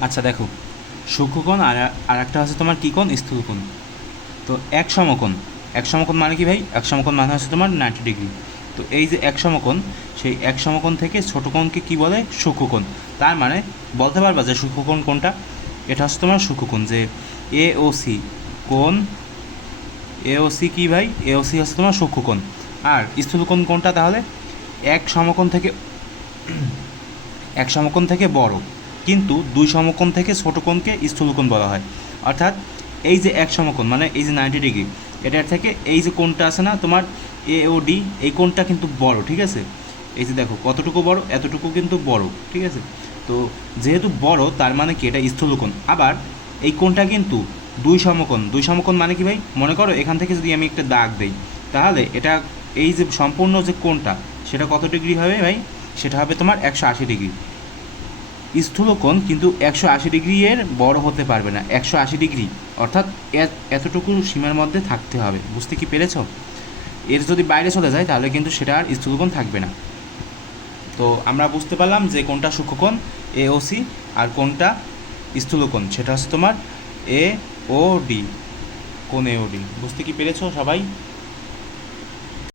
আচ্ছা দেখো। সূক্ষ্মকোণ আর আর একটা হচ্ছে তোমার কী কোণ? স্থূলকোণ তো এক সমকোণ। এক সমকোণ মানে কি ভাই? এক সমকোণ মানে হচ্ছে তোমার নাইনটি ডিগ্রি তো এই যে এক সমকোণ, সেই এক সমকোণ থেকে ছোট কোণকে কী বলে? সূক্ষ্মকোণ তার মানে বলতে পারবা যে সূক্ষ্মকোণ কোনটা এটা হচ্ছে তোমার সূক্ষ্মকোণ যে এ ও সি কোণ এ ও সি কী ভাই? এ ও সি হচ্ছে তোমার সূক্ষ্মকোণ আর স্থূলকোণ কোনটা তাহলে এক সমকোণ থেকে, এক সমকোণ থেকে বড়। কিন্তু দুই সমকোণ থেকে ছোট কোণকে স্থূলকোণ বলা হয়। অর্থাৎ এই যে এক সমকোণ মানে এই যে নাইনটি ডিগ্রি এটার থেকে এই যে কোণটা আছে না, তোমার এ ও ডি এই কোণটা কিন্তু বড়, ঠিক আছে? এই যে দেখো, কতটুকু বড়, এতটুকু কিন্তু বড়, ঠিক আছে? তো যেহেতু বড়, তার মানে কি, এটা স্থূলকোণ। আবার এই কোণটা কিন্তু দুই সমকোণ দুই সমকোণ মানে কি ভাই? মনে করো, এখান থেকে যদি আমি একটা দাগ দেই, তাহলে এটা, এই যে সম্পূর্ণ যে কোণটা, সেটা কত ডিগ্রি হবে ভাই? সেটা হবে তোমার একশো আশি ডিগ্রি স্থূলকোণ কিন্তু একশো আশি ডিগ্রি এর বড় হতে পারবে না, একশো আশি ডিগ্রি। অর্থাৎ এতটুকু সীমার মধ্যে থাকতে হবে। বুঝতে কি পেরেছ? এর যদি বাইরে চলে যায়, তাহলে কিন্তু সেটা আর স্থূলকোণ থাকবে না। তো আমরা বুঝতে পারলাম যে কোনটা সূক্ষ্মকোণ, এ ও সি, আর কোনটা স্থূলকোণ। সেটা হচ্ছে তোমার এ ও ডি কোন এ ও ডি। বুঝতে কি পেরেছ সবাই?